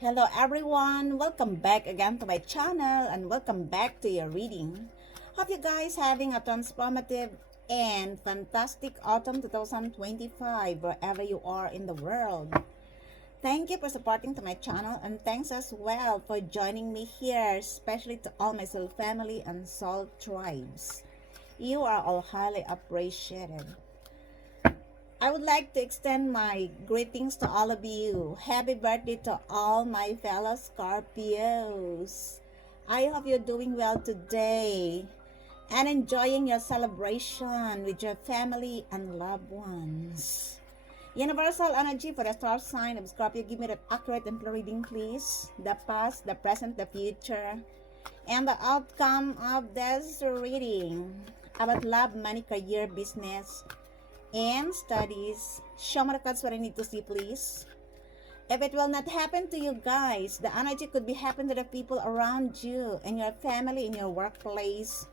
Hello everyone, welcome back again to my channel and welcome back to your reading. Hope you guys having a transformative and fantastic autumn 2025 wherever you are in the world. Thank you for supporting to my channel and thanks as well for joining me here, especially to all my soul family and soul tribes. You are all highly appreciated. I would like to extend my greetings to all of you. Happy birthday to all my fellow Scorpios. I hope you're doing well today and enjoying your celebration with your family and loved ones. Universal energy for the star sign of Scorpio. Give me that accurate and clear reading, please. The past, the present, the future, and the outcome of this reading about love, money, career, business, and studies. Show me the cards what I need to see, please. If it will not happen to you guys, the energy could be happen to the people around you, in your family, in your workplace,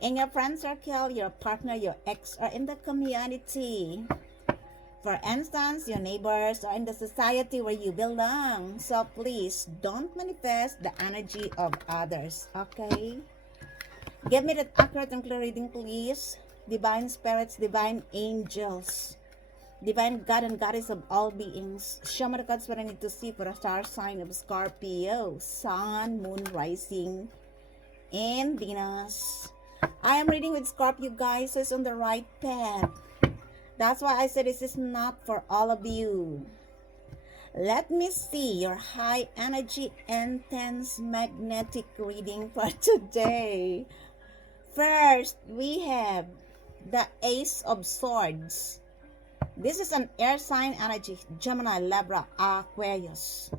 in your friend circle, your partner, your ex, or in the community. For instance, your neighbors or in the society where you belong. So please don't manifest the energy of others, okay? Give me that accurate and clear reading, please. Divine spirits, divine angels, divine God and Goddess of all beings. Show me the cards what I need to see for the star sign of Scorpio. Sun, Moon, Rising, and Venus. I am reading with Scorpio, guys, so it's on the right path. That's why I said this is not for all of you. Let me see your high energy, intense, magnetic reading for today. First, we have the Ace of Swords. This is an air sign energy, Gemini, Libra, Aquarius.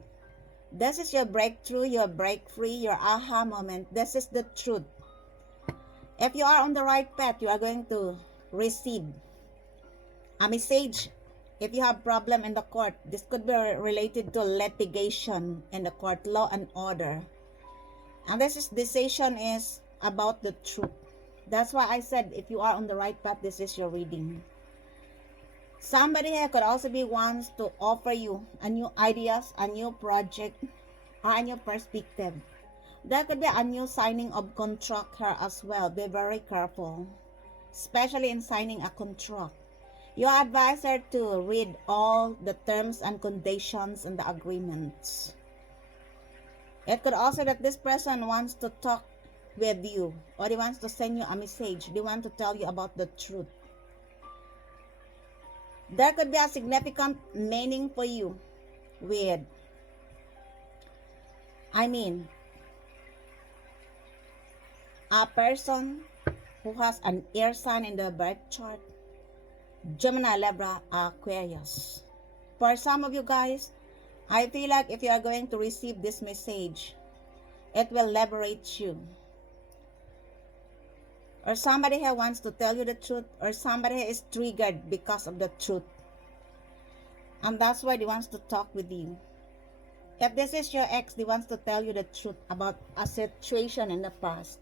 This is your breakthrough, your break free, your aha moment. This is the truth. If you are on the right path, you are going to receive a message. If you have problem in the court, this could be related to litigation in the court, law and order. And this decision is about the truth. That's why I said if you are on the right path, this is your reading. Somebody here could also be wants to offer you a new ideas, a new project, or a new perspective. There could be a new signing of contract here as well. Be very careful, especially in signing a contract. Your advisor to read all the terms and conditions in the agreements. It could also that this person wants to talk with you, or they wants to send you a message. They want to tell you about the truth. There could be a significant meaning for you with, a person who has an air sign in the birth chart, Gemini, Libra, Aquarius. For some of you guys, I feel like if you are going to receive this message, it will liberate you. Or somebody here wants to tell you the truth, or somebody here is triggered because of the truth. And that's why they wants to talk with you. If this is your ex, they wants to tell you the truth about a situation in the past.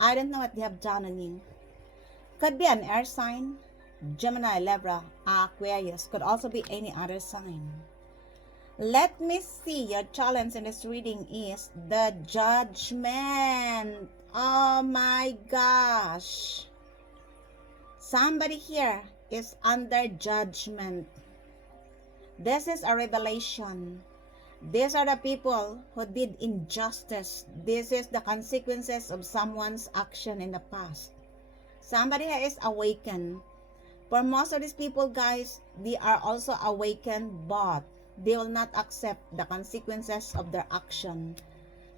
I don't know what they have done on you. Could be an air sign, Gemini, Libra, Aquarius. Could also be any other sign. Let me see. Your challenge in this reading is the Judgment. Oh my gosh. Somebody here is under judgment. This is a revelation. These are the people who did injustice. This is the consequences of someone's action in the past. Somebody here is awakened. For most of these people, guys, they are also awakened, but they will not accept the consequences of their action.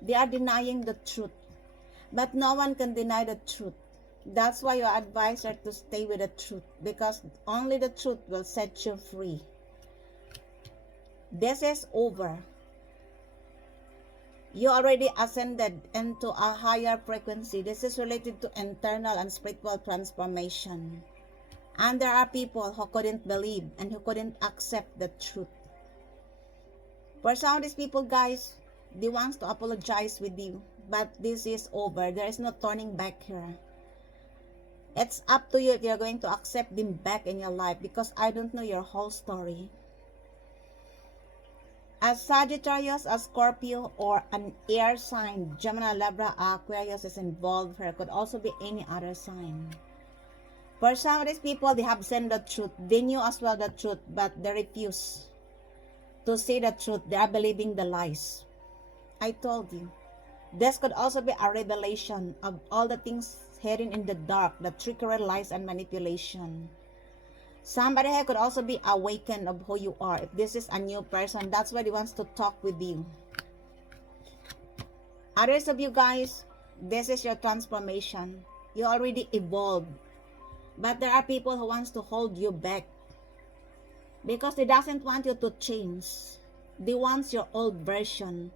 They are denying the truth. But no one can deny the truth. That's why your advisor to stay with the truth, because only the truth will set you free. This is over. You already ascended into a higher frequency. This is related to internal and spiritual transformation. And there are people who couldn't believe and who couldn't accept the truth. For some of these people, guys, they want to apologize with you. But this is over. There is no turning back here. It's up to you if you're going to accept them back in your life, because I don't know your whole story. A Sagittarius, a Scorpio, or an air sign, Gemini, Libra, Aquarius is involved here. Could also be any other sign. For some of these people, they have seen the truth. They knew as well the truth, but they refuse to say the truth. They are believing the lies. I told you. This could also be a revelation of all the things hidden in the dark, the trickery, lies, and manipulation. Somebody here could also be awakened of who you are. If this is a new person, that's why he wants to talk with you. Others of you guys, this is your transformation. You already evolved. But there are people who wants to hold you back because they doesn't want you to change. They want your old version.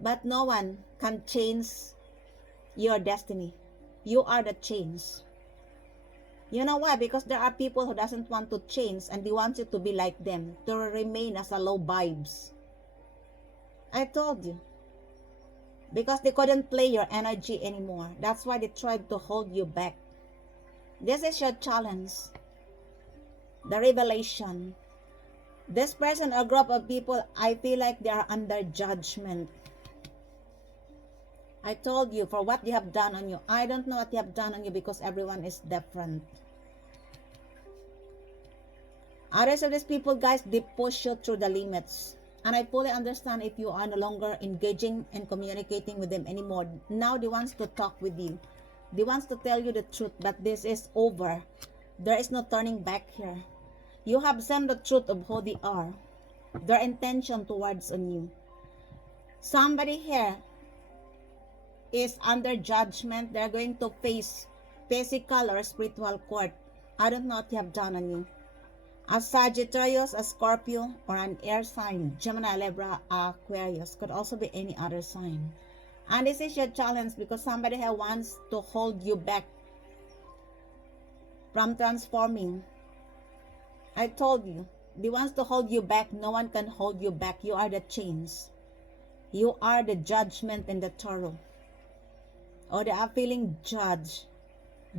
But no one can change your destiny. You are the change. You know why? Because there are people who doesn't want to change and they want you to be like them, to remain as a low vibes. I told you. Because they couldn't play your energy anymore. That's why they tried to hold you back. This is your challenge. The revelation. This person or group of people, I feel like they are under judgment. I told you for what they have done on you. I don't know what they have done on you because everyone is different. Others of these people, guys, they push you through the limits. And I fully understand if you are no longer engaging and communicating with them anymore. Now they want to talk with you. They want to tell you the truth, but this is over. There is no turning back here. You have seen the truth of who they are. Their intention towards on you. Somebody here is under judgment. They're going to face physical or spiritual court. I don't know what they have done on you. A Sagittarius, a Scorpio, or an air sign, Gemini, Libra, Aquarius, could also be any other sign. And this is your challenge because somebody here wants to hold you back from transforming. I told you, they want to hold you back. No one can hold you back. You are the change. You are the judgment and the Toro. Or they are feeling judged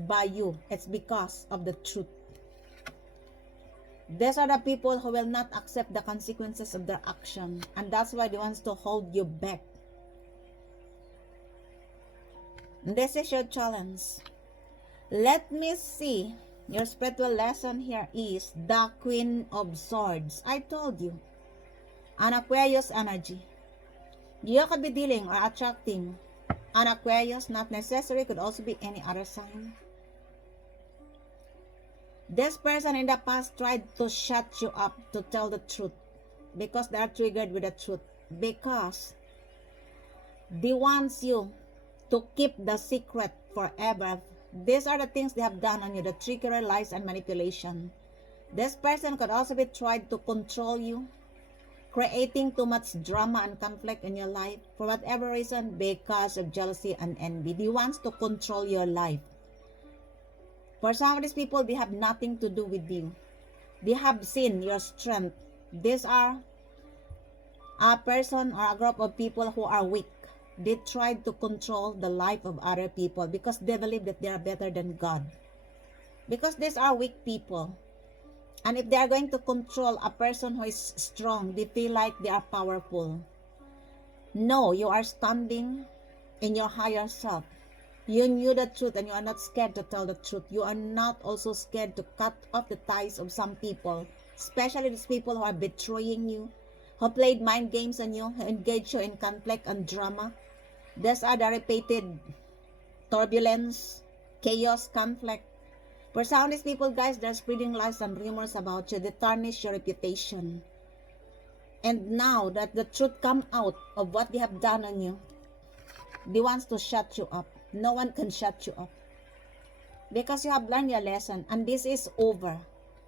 by you. It's because of the truth. These are the people who will not accept the consequences of their action. And that's why they want to hold you back. This is your challenge. Let me see. Your spiritual lesson here is the Queen of Swords. I told you. An Aquarius energy. You could be dealing or attracting an Aquarius, not necessary, could also be any other sign. This person in the past tried to shut you up to tell the truth because they are triggered with the truth. Because they want you to keep the secret forever. These are the things they have done on you, the trickery, lies, and manipulation. This person could also be tried to control you, creating too much drama and conflict in your life for whatever reason, because of jealousy and envy. They want to control your life. For some of these people, they have nothing to do with you. They have seen your strength. These are a person or a group of people who are weak. They tried to control the life of other people because they believe that they are better than God. Because these are weak people. And if they are going to control a person who is strong, they feel like they are powerful. No, you are standing in your higher self. You knew the truth and you are not scared to tell the truth. You are not also scared to cut off the ties of some people, especially these people who are betraying you, who played mind games on you, who engaged you in conflict and drama. These are the repeated turbulence, chaos, conflict. For some of these people, guys, they're spreading lies and rumors about you. They tarnish your reputation. And now that the truth come out of what they have done on you, they want to shut you up. No one can shut you up. Because you have learned your lesson and this is over.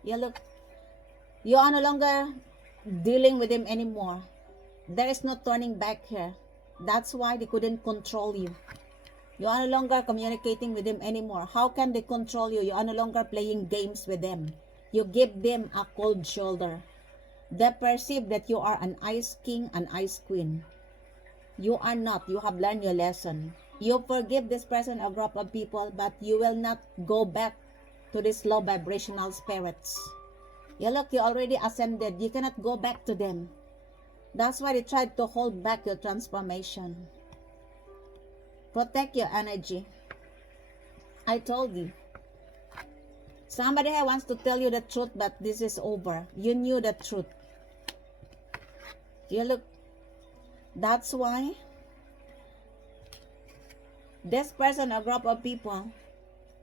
You are no longer dealing with him anymore. There is no turning back here. That's why they couldn't control you. You are no longer communicating with them anymore. How can they control you? You are no longer playing games with them. You give them a cold shoulder. They perceive that you are an ice king, an ice queen. You are not. You have learned your lesson. You forgive this person or group of people, but you will not go back to these low vibrational spirits. You already ascended. You cannot go back to them. That's why they tried to hold back your transformation. Protect your energy. I told you. Somebody here wants to tell you the truth, but this is over. You knew the truth. You look. That's why this person, a group of people,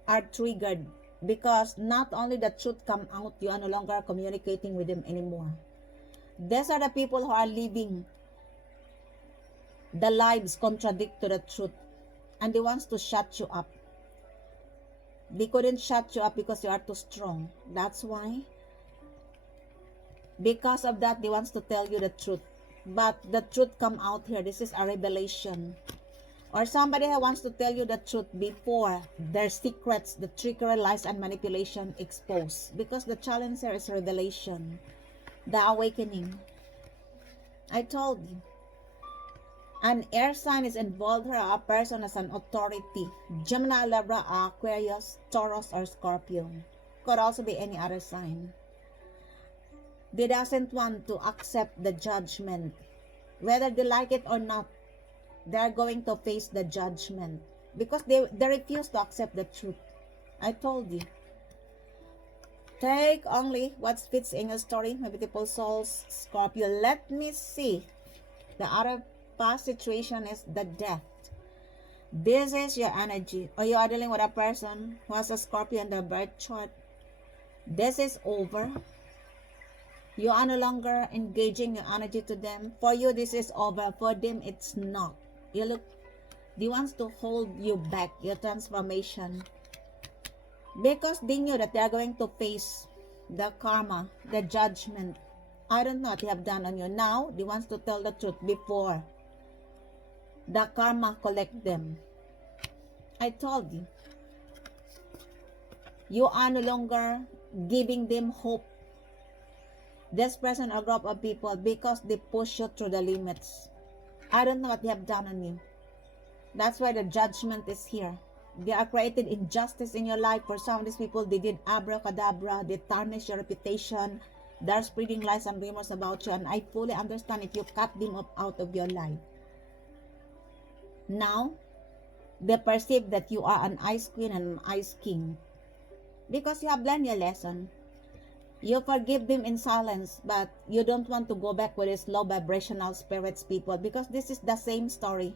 are triggered. Because not only the truth come out, you are no longer communicating with them anymore. These are the people who are living the lives contradict to the truth. And they want to shut you up. They couldn't shut you up because you are too strong. That's why. Because of that, they want to tell you the truth. But the truth come out here. This is a revelation. Or somebody who wants to tell you the truth before their secrets, the trickery, lies, and manipulation exposed. Because the challenge here is revelation. The awakening. I told you. An air sign is involved here. A person as an authority. Gemini, Libra, Aquarius, Taurus, or Scorpio. Could also be any other sign. They doesn't want to accept the judgment. Whether they like it or not, they're going to face the judgment. Because they refuse to accept the truth. I told you. Take only what fits in your story, my beautiful souls, Scorpio. Let me see. The other past situation is the death. This is your energy. Or you are dealing with a person who has a Scorpio in their birth chart. This is over. You are no longer engaging your energy to them. For you, this is over. For them, it's not. You look, they want to hold you back, your transformation. Because they knew that they are going to face the karma, the judgment. I don't know what they have done on you. Now, they want to tell the truth before the karma collect them. I told you. You are no longer giving them hope. This person or group of people, because they push you through the limits. I don't know what they have done on you. That's why the judgment is here. They are created injustice in your life. For some of these people, they did abracadabra. They tarnish your reputation. They're spreading lies and rumors about you. And I fully understand if you cut them up out of your life. Now, they perceive that you are an ice queen and an ice king. Because you have learned your lesson. You forgive them in silence, but you don't want to go back with these low vibrational spirits people, because this is the same story.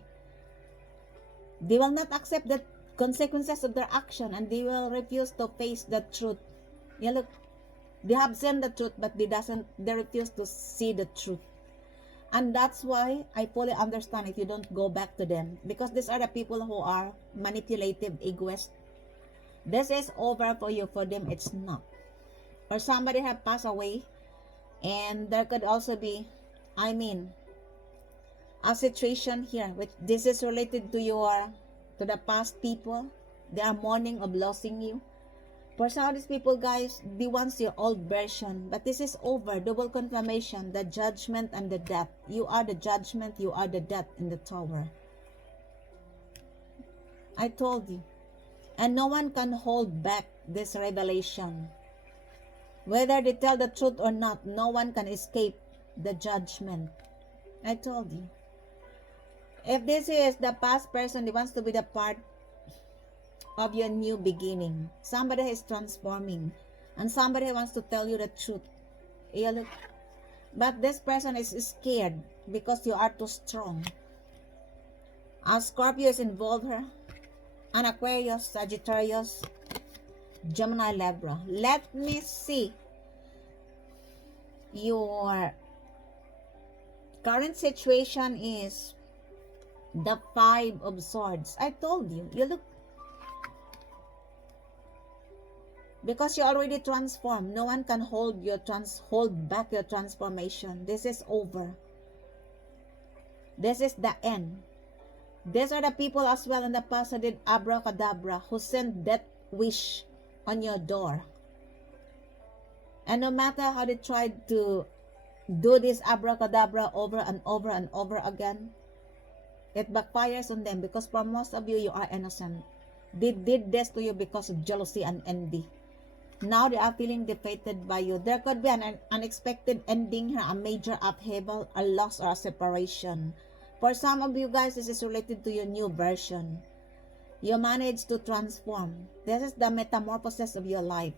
They will not accept the consequences of their action, and they will refuse to face the truth. You look, they have seen the truth, but they refuse to see the truth. And that's why I fully understand if you don't go back to them, because these are the people who are manipulative, egoist. This is over for you. For them, it's not. Or somebody have passed away, and there could also be, a situation here which this is related to the past people. They are mourning of losing you. For some of these people, guys, they want your old version, but this is over. Double confirmation, the judgment and the death. You are the judgment, you are the death in the tower. I told you. And no one can hold back this revelation. Whether they tell the truth or not, no one can escape the judgment. I told you. If this is the past person, he wants to be the part of your new beginning. Somebody is transforming. And somebody wants to tell you the truth. But this person is scared because you are too strong. A Scorpio is involved here. An Aquarius, Sagittarius, Gemini, Libra. Let me see your current situation is the 5 of Swords. I told you. You look, because you already transformed. No one can hold back your transformation. This is over. This is the end. These are the people as well in the past who did abracadabra, who sent death wish on your door. And no matter how they tried to do this abracadabra over and over and over again, it backfires on them, because for most of you, you are innocent. They did this to you because of jealousy and envy. Now they are feeling defeated by you. There could be an unexpected ending here, a major upheaval, a loss, or a separation. For some of you guys, this is related to your new version. You managed to transform. This is the metamorphosis of your life.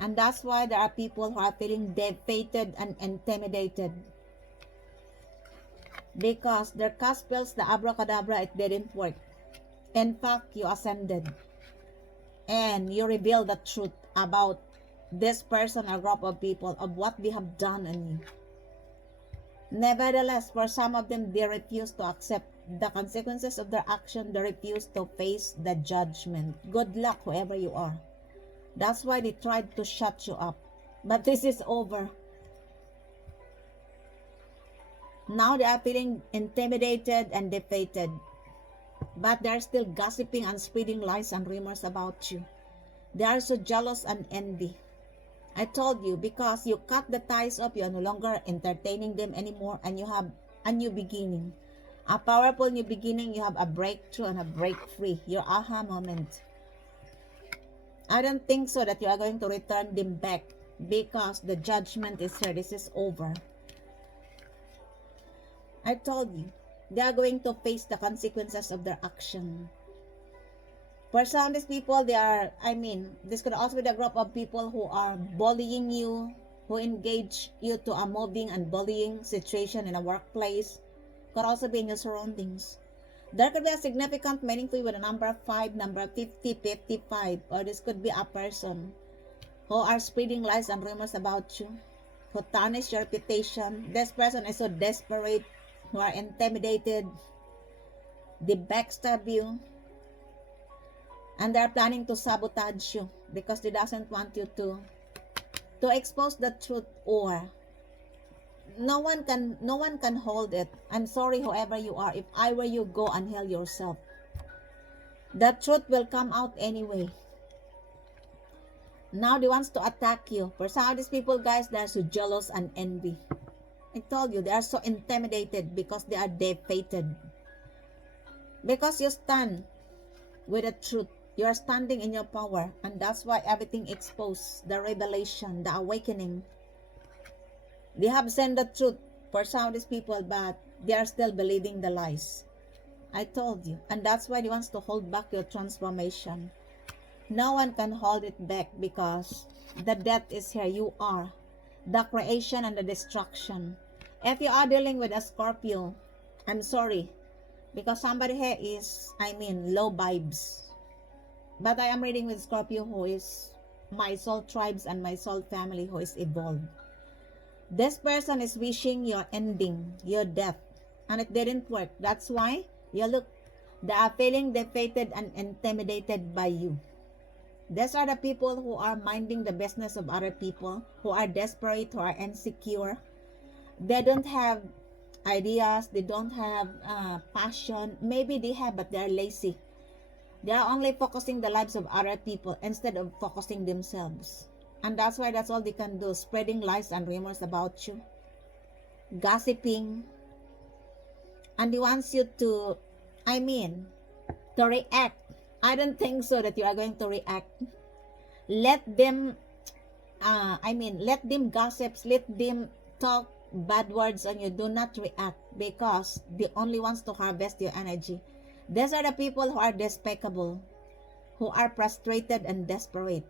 And that's why there are people who are feeling defeated and intimidated. Because their cast spells, the abracadabra, it didn't work. In fact, you ascended. And you reveal the truth about this person or group of people, of what they have done on you. Nevertheless, for some of them, they refuse to accept the consequences of their action. They refuse to face the judgment. Good luck, whoever you are. That's why they tried to shut you up. But this is over. Now they are feeling intimidated and defeated. But they are still gossiping and spreading lies and rumors about you. They are so jealous and envy. I told you, because you cut the ties off, you are no longer entertaining them anymore, and you have a new beginning. A powerful new beginning. You have a breakthrough and a break free. Your aha moment. I don't think so that you are going to return them back, because the judgment is here. This is over. I told you, they are going to face the consequences of their action. For some of these people, this could also be the group of people who are bullying you, who engage you to a mobbing and bullying situation in a workplace. Could also be in your surroundings. There could be a significant meaning to you with a number 5, number 50, 55, or this could be a person who are spreading lies and rumors about you, who tarnish your reputation. This person is so desperate, who are intimidated, they backstab you, and they're planning to sabotage you because they doesn't want you to expose the truth, or no one can hold it. I'm sorry, whoever you are. If I were you, go and heal yourself. The truth will come out anyway. Now they wants to attack you. For some of these people, guys, they're so jealous and envy. I told you, they are so intimidated because they are defeated. Because you stand with the truth. You are standing in your power, and that's why everything exposed, the revelation, the awakening. They have sent the truth for some of these people, but they are still believing the lies. I told you, and that's why they wants to hold back your transformation. No one can hold it back, because the death is here. You are the creation and the destruction. If you are dealing with a Scorpio, I'm sorry, because somebody here is, low vibes. But I am reading with Scorpio, who is my soul tribes and my soul family, who is evolved. This person is wishing your ending, your death, and it didn't work. That's why you look, they are feeling defeated and intimidated by you. These are the people who are minding the business of other people, who are desperate, who are insecure. They don't have ideas, they don't have passion. Maybe they have, but they are lazy. They are only focusing the lives of other people instead of focusing themselves. And that's why that's all they can do, spreading lies and rumors about you, gossiping. And they want you to react. I don't think so that you are going to react. Let them, let them gossip, let them talk bad words on you. Do not react, because they only wants to harvest your energy. These are the people who are despicable, who are frustrated and desperate.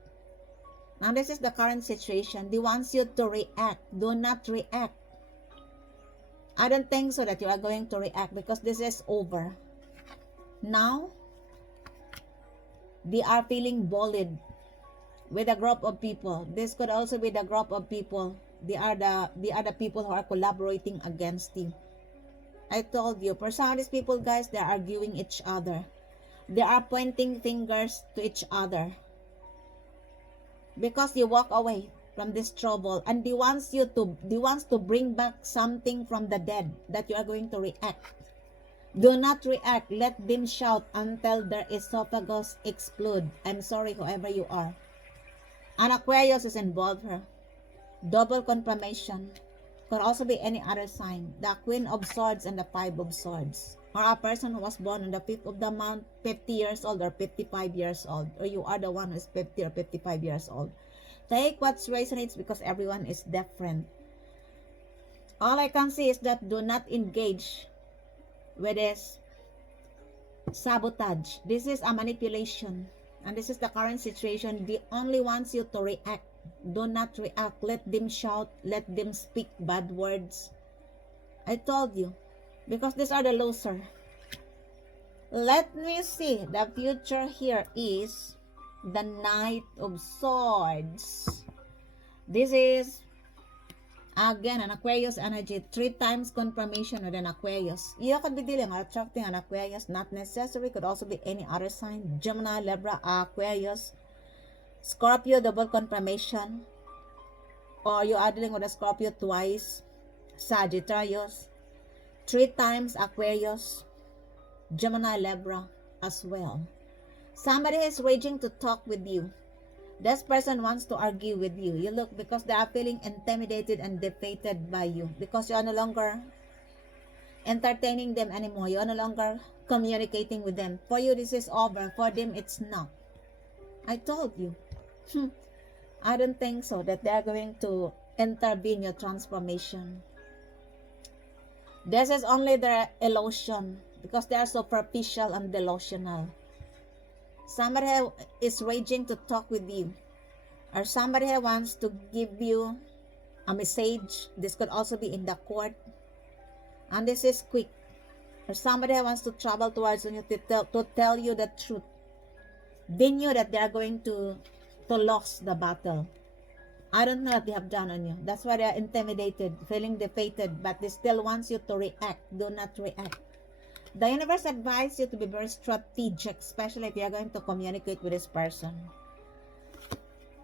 Now this is the current situation. They want you to react. Do not react. I don't think so that you are going to react, because this is over. Now, they are feeling bullied with a group of people. This could also be the group of people. They are the people who are collaborating against you. I told you, for some of these people, guys, they are arguing each other. They are pointing fingers to each other, because you walk away from this trouble, and they wants to bring back something from the dead, that you are going to react. Do not react. Let them shout until their esophagus explode. I'm sorry, whoever you are. An Aquarius is involved here. Double confirmation. Could also be any other sign. The Queen of Swords and the 5 of Swords. or a person who was born on the 5th of the month, 50 years old or 55 years old, or you are the one who is 50 or 55 years old. Take what resonates because everyone is different. All I can see is that do not engage with this sabotage. This is a manipulation. And this is the current situation. They only wants you to react. Do not react. Let them shout. Let them speak bad words. I told you. Because these are the loser. Let me see. The future here is the Knight of Swords. This is again an Aquarius energy. 3 times confirmation with an Aquarius. You could be dealing or attracting an Aquarius. Not necessary. Could also be any other sign. Gemini, Libra, Aquarius, Scorpio, double confirmation. Or you are dealing with a Scorpio twice. Sagittarius. 3 times Aquarius. Gemini, Libra as well. Somebody is raging to talk with you. This person wants to argue with you. You look, because they are feeling intimidated and defeated by you. Because you are no longer entertaining them anymore. You are no longer communicating with them. For you, this is over. For them, it's not. I told you. I don't think so that they are going to intervene your transformation. This is only their illusion. Because they are superficial and delusional. Somebody is raging to talk with you. Or somebody wants to give you a message. This could also be in the court. And this is quick. Or somebody wants to travel towards you to tell you the truth. They knew that they are going to lose the battle. I don't know what they have done on you. That's why they are intimidated, feeling defeated. But they still want you to react. Do not react. The universe advises you to be very strategic, especially if you are going to communicate with this person.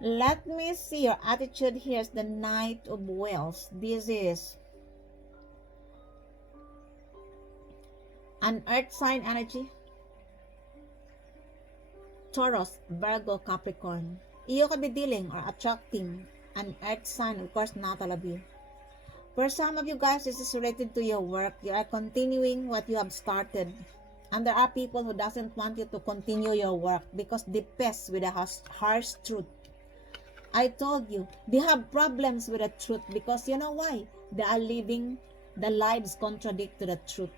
Let me see your attitude. Here's the Knight of Wands. This is an earth sign energy. Taurus, Virgo, Capricorn. You could be dealing or attracting an earth sign, of course not all of you. For some of you guys, this is related to your work. You are continuing what you have started. And there are people who doesn't want you to continue your work because they pest with a harsh truth. I told you, they have problems with the truth because you know why? They are living the lives contradict to the truth.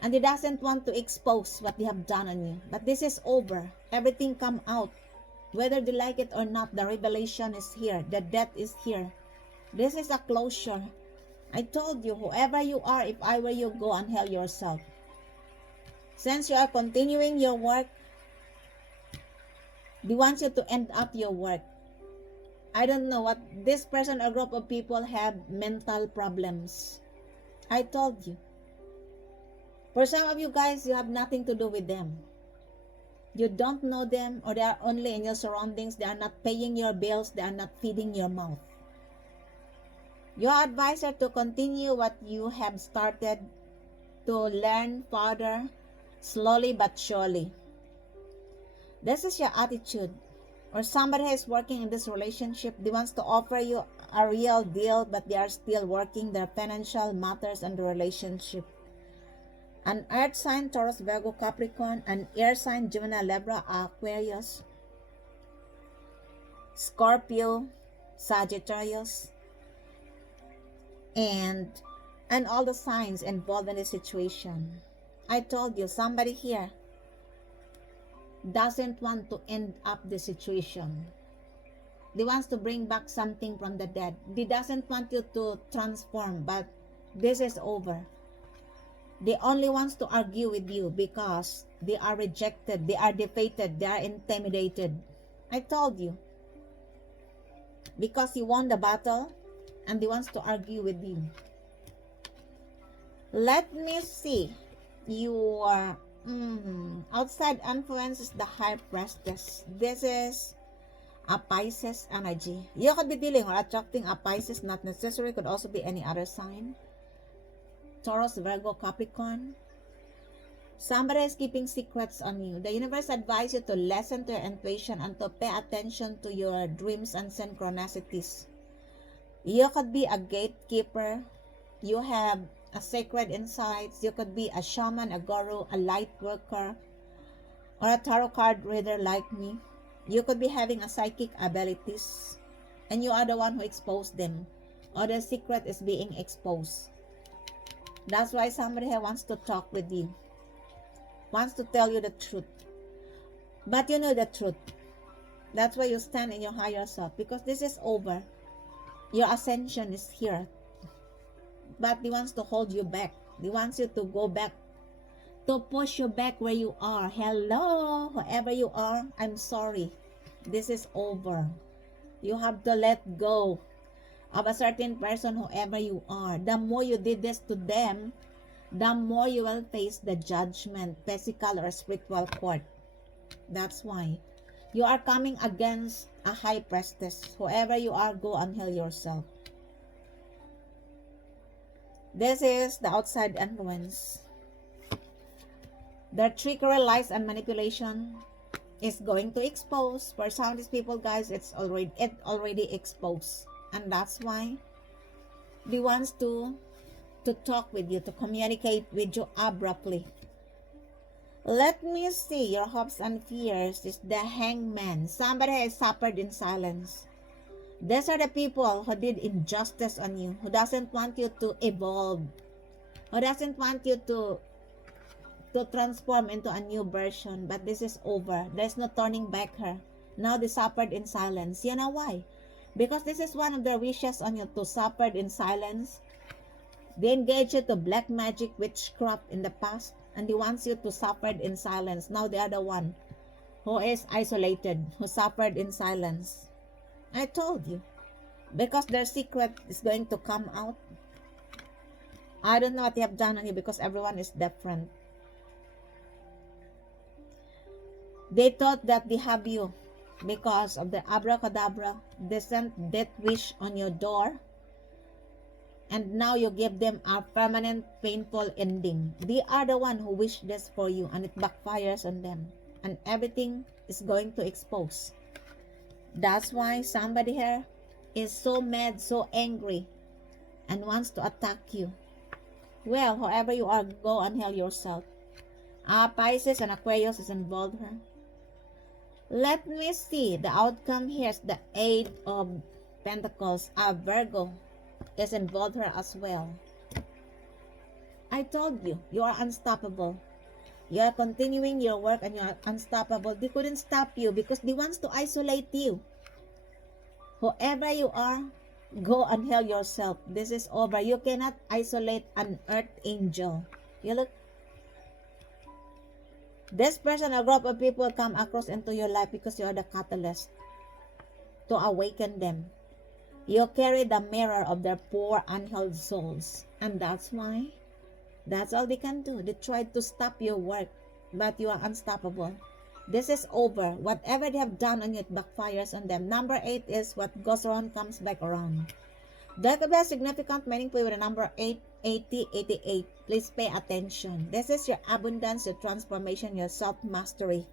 And they doesn't want to expose what they have done on you. But this is over. Everything come out. Whether they like it or not, the revelation is here. The death is here. This is a closure. I told you, whoever you are, if I were you, go and help yourself. Since you are continuing your work, they want you to end up your work. I don't know what this person or group of people have mental problems. I told you. For some of you guys, you have nothing to do with them. You don't know them, or they are only in your surroundings. They are not paying your bills. They are not feeding your mouth. Your advisor to continue what you have started, to learn further, slowly but surely. This is your attitude. Or somebody is working in this relationship. They wants to offer you a real deal, but they are still working their financial matters and the relationship. An earth sign, Taurus, Virgo, Capricorn. An air sign, Gemini, Libra, Aquarius, Scorpio, Sagittarius. And all the signs involved in this situation. I told you, somebody here doesn't want to end up the situation. They wants to bring back something from the dead. They doesn't want you to transform, but this is over. They only wants to argue with you because they are rejected, they are defeated, they are intimidated. I told you. Because you won the battle, and they wants to argue with you. Let me see. Your outside influence is the High Priestess. This is a Pisces energy. You could be dealing or attracting a Pisces, not necessary. Could also be any other sign. Taurus, Virgo, Capricorn. Somebody is keeping secrets on you. The universe advises you to listen to your intuition and to pay attention to your dreams and synchronicities. You could be a gatekeeper. You have a sacred insights. You could be a shaman, a guru, a light worker, or a tarot card reader like me. You could be having a psychic abilities, and you are the one who exposed them, or the secret is being exposed. That's why somebody here wants to talk with you, wants to tell you the truth. But you know the truth. That's why you stand in your higher self, because this is over. Your ascension is here. But he wants to hold you back. He wants you to go back, to push you back where you are. Hello, whoever you are, I'm sorry. This is over. You have to let go of a certain person, whoever you are. The more you did this to them, the more you will face the judgment, physical or spiritual court. That's why you are coming against a high priestess. Whoever you are, go and heal yourself. This is the outside influence. Their trickery, lies, and manipulation is going to expose. For some of these people, guys, it already exposed. And that's why they wants to talk with you, to communicate with you abruptly. Let me see your hopes and fears. Is the hangman. Somebody has suffered in silence. These are the people who did injustice on you, who doesn't want you to evolve, who doesn't want you to transform into a new version. But this is over. There's no turning back her. Now they suffered in silence. You know why? Because this is one of their wishes on you, to suffer in silence. They engaged you to black magic, witchcraft in the past, and they wants you to suffer in silence. Now they are the one who is isolated, who suffered in silence. I told you, because their secret is going to come out. I don't know what they have done on you, because everyone is different. They thought that they have you because of the abracadabra. They sent death wish on your door, and now you give them a permanent painful ending. They are the one who wish this for you, and it backfires on them, and everything is going to expose. That's why somebody here is so mad, so angry, and wants to attack you. Well, whoever you are, go and heal yourself. Pisces and Aquarius is involved here. Let me see. The outcome here is the 8 of Pentacles. Virgo is involved here as well. I told you, you are unstoppable. You are continuing your work and you are unstoppable. They couldn't stop you because they want to isolate you. Whoever you are, go and heal yourself. This is over. You cannot isolate an earth angel. You look. This person, a group of people come across into your life because you are the catalyst to awaken them. You carry the mirror of their poor, unhealed souls. And that's why, that's all they can do. They tried to stop your work, but you are unstoppable. This is over. Whatever they have done on you, it backfires on them. Number 8 is what goes around comes back around. There could be a significant meaning for you with the number 8, 80, 88. Please pay attention. This is your abundance, your transformation, your self-mastery.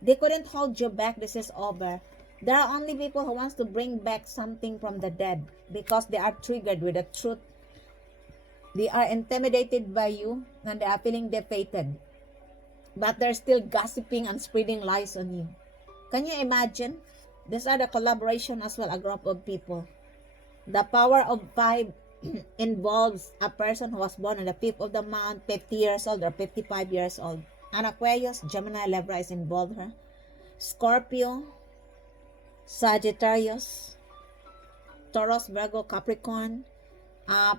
They couldn't hold you back. This is over. There are only people who wants to bring back something from the dead because they are triggered with the truth. They are intimidated by you and they are feeling defeated. But they're still gossiping and spreading lies on you. Can you imagine? These are the collaboration as well, a group of people. The power of 5 involves a person who was born on the 5th of the month, 50 years old or 55 years old. An Aquarius, Gemini, Libra is involved here. Scorpio, Sagittarius, Taurus, Virgo, Capricorn,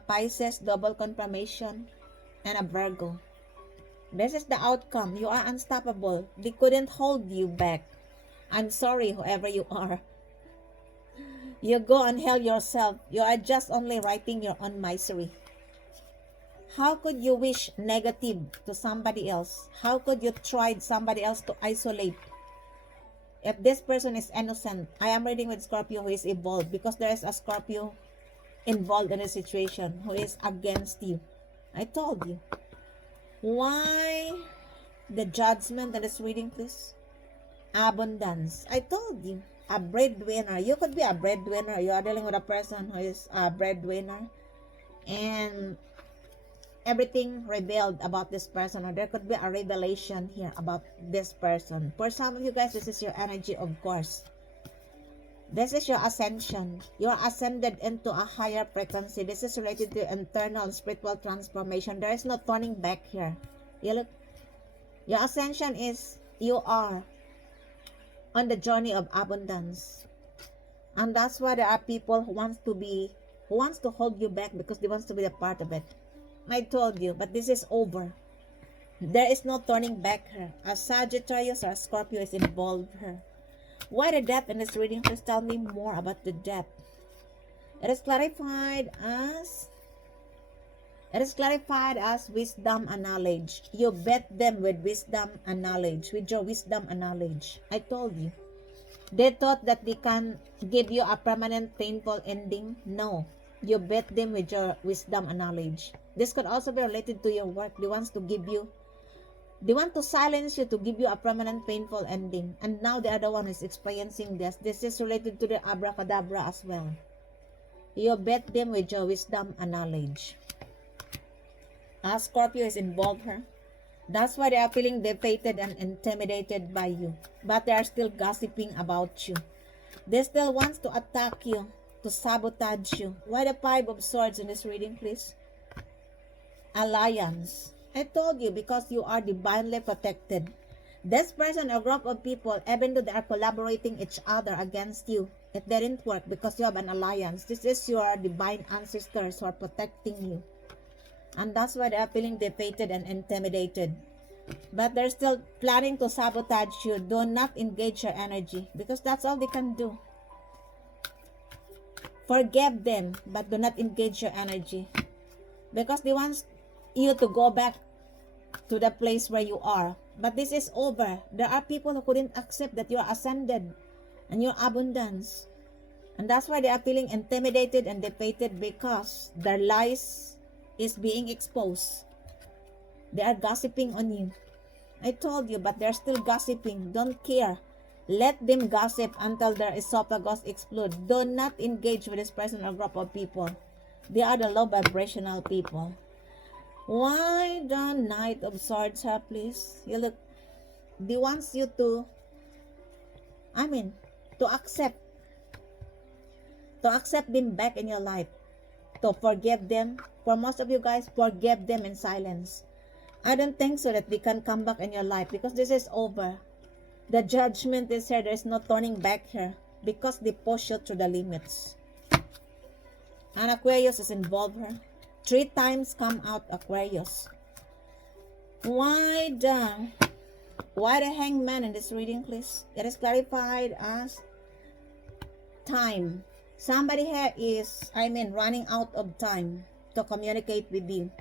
Pisces, double confirmation, and a Virgo. This is the outcome. You are unstoppable. They couldn't hold you back. I'm sorry, whoever you are. You go and heal yourself. You are just only writing your own misery. How could you wish negative to somebody else? How could you try somebody else to isolate? If this person is innocent, I am reading with Scorpio who is evolved because there is a Scorpio involved in a situation who is against you. I told you. Why the judgment in this reading, please? Abundance. I told you. A breadwinner. You could be a breadwinner. You are dealing with a person who is a breadwinner. And everything revealed about this person, or there could be a revelation here about this person. For some of you guys, this is your energy, of course. This is your ascension. You are ascended into a higher frequency. This is related to internal spiritual transformation. There is no turning back here. You look, your ascension is you are on the journey of abundance. And that's why there are people who wants to hold you back because they want to be a part of it. I told you, but this is over. There is no turning back here. A Sagittarius or a Scorpio is involved here. Why the death in this reading? Please tell me more about the death. It is clarified as wisdom and knowledge. You bet them with wisdom and knowledge, with your wisdom and knowledge. I told you. They thought that they can give you a permanent painful ending. No. You bet them with your wisdom and knowledge. This could also be related to your work. They want to silence you to give you a permanent painful ending. And now the other one is experiencing this. This is related to the abracadabra as well. You bet them with your wisdom and knowledge. Scorpio is involved here. That's why they are feeling defeated and intimidated by you. But they are still gossiping about you. They still want to attack you, to sabotage you. Why the Five of Swords in this reading, please? Alliance. I told you, because you are divinely protected. This person or group of people, even though they are collaborating each other against you, it didn't work because you have an alliance. This is your divine ancestors who are protecting you. And that's why they are feeling defeated and intimidated. But they're still planning to sabotage you. Do not engage your energy because that's all they can do. Forgive them, but do not engage your energy. Because they want you to go back to the place where you are. But this is over. There are people who couldn't accept that you are ascended and your abundance. And that's why they are feeling intimidated and defeated because their lies is being exposed. They are gossiping on you. I told you, but they're still gossiping. Don't care. Let them gossip until their esophagus explodes. Do not engage with this person or group of people. They are the low vibrational people. Why the Knight of Swords here, please? You look, they wants you to accept them back in your life, to forgive them. For most of you guys, forgive them in silence. I don't think so that they can come back in your life because this is over. The judgment is here. There's no turning back here because they push you to the limits. And Aquarius is involved here. 3 times come out Aquarius. Why the Hangman in this reading, please? It is clarified as time. Somebody here is, running out of time to communicate with you.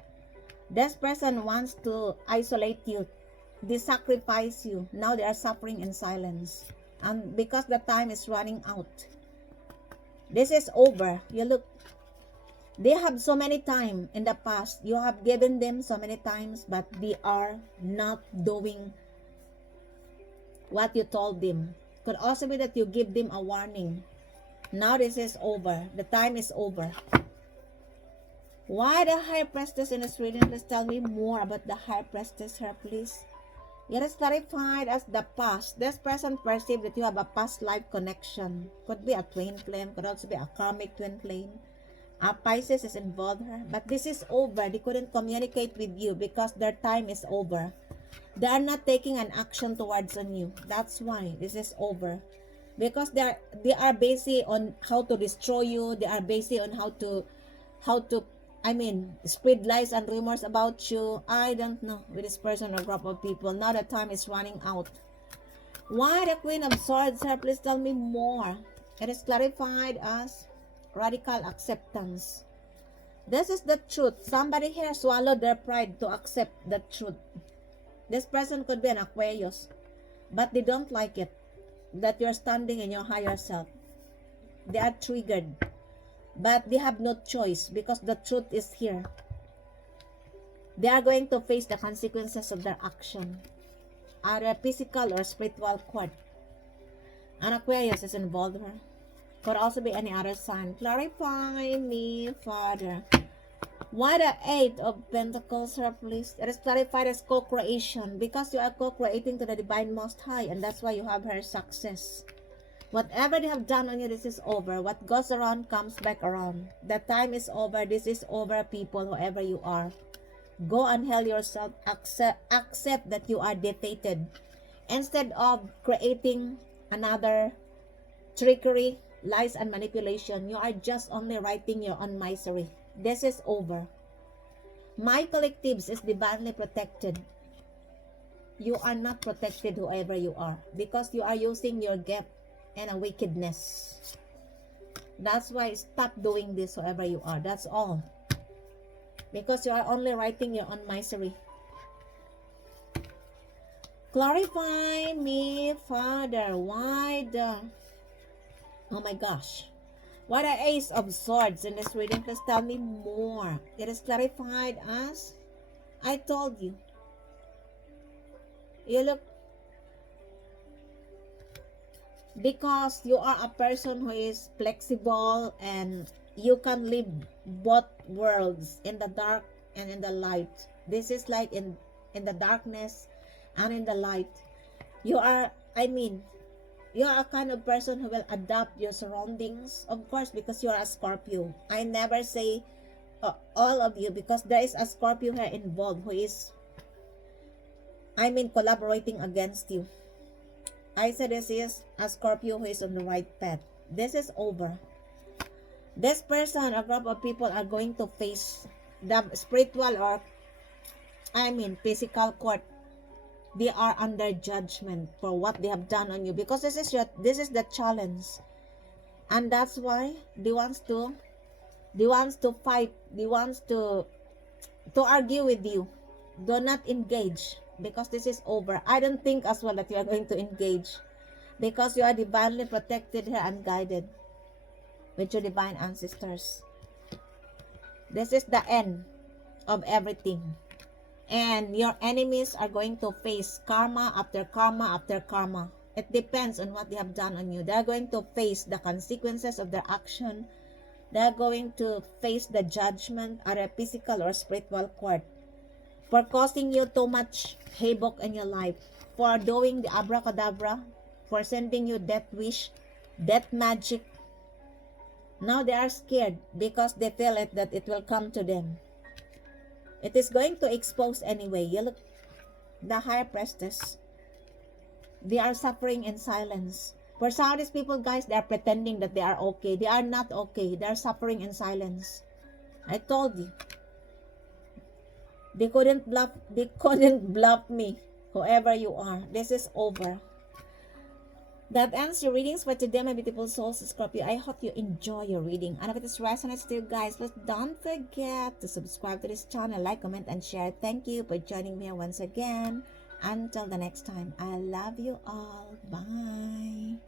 This person wants to isolate you. They sacrifice you. Now they are suffering in silence. And because the time is running out. This is over. You look, they have so many time in the past. You have given them so many times, but they are not doing what you told them. Could also be that you give them a warning. Now this is over. The time is over. Why the High Priestess in this reading? Please tell me more about the High Priestess here, please. It is clarified as the past. This person perceived that you have a past life connection. Could be a twin flame. Could also be a karmic twin flame. A Pisces is involved here. But this is over. They couldn't communicate with you because their time is over. They are not taking an action towards on you. That's why this is over. Because they are busy on how to destroy you. They are busy on how to spread lies and rumors about you. I don't know with this person or group of people. Now the time is running out. Why the Queen of Swords here? Please tell me more. It is clarified as radical acceptance. This is the truth. Somebody here swallowed their pride to accept the truth. This person could be an Aquarius, but they don't like it that you're standing in your higher self. They are triggered, but they have no choice because the truth is here. They are going to face the consequences of their action, either physical or spiritual court. An Aquarius is involved here. Could also be any other sign. Clarify me, Father. Why the Eight of Pentacles, sir, please? It is clarified as co-creation because you are co-creating to the Divine Most High, and that's why you have her success. Whatever they have done on you, this is over. What goes around comes back around. The time is over. This is over, people, whoever you are. Go and heal yourself. Accept that you are defeated. Instead of creating another trickery, lies, and manipulation, you are just only writing your own misery. This is over. My collectives is divinely protected. You are not protected, whoever you are, because you are using your gift and a wickedness. That's why stop doing this, whoever you are. That's all. Because you are only writing your own misery. Clarify me, Father. Why the... Oh my gosh. Why the Ace of Swords in this reading? Please tell me more. It is clarified as I told you. You look... Because you are a person who is flexible and you can live both worlds, in the dark and in the light. This is like in the darkness and in the light. You are, you are a kind of person who will adapt your surroundings, of course, because you are a Scorpio. I never say all of you, because there is a Scorpio here involved who is, collaborating against you. I said this is a Scorpio who is on the right path. This is over. This person, a group of people, are going to face the spiritual or physical court. They are under judgment for what they have done on you, because this is the challenge, and that's why they wants to fight. They wants to argue with you. Do not engage, because this is over. I don't think as well that you are going to engage, because you are divinely protected here and guided with your divine ancestors. This is the end of everything. And your enemies are going to face karma after karma after karma. It depends on what they have done on you. They are going to face the consequences of their action. They are going to face the judgment at a physical or spiritual court for causing you too much havoc in your life, for doing the abracadabra, for sending you death wish, death magic. Now they are scared because they feel that it will come to them. It is going to expose anyway. You look, the High Priestess. They are suffering in silence. For some of these people, guys, they are pretending that they are okay. They are not okay. They are suffering in silence. I told you. They couldn't bluff me, whoever you are. This is over. That ends your readings for today, my beautiful souls, Scorpio. I hope you enjoy your reading. And if it resonates to you guys, please don't forget to subscribe to this channel, like, comment, and share. Thank you for joining me once again. Until the next time, I love you all. Bye.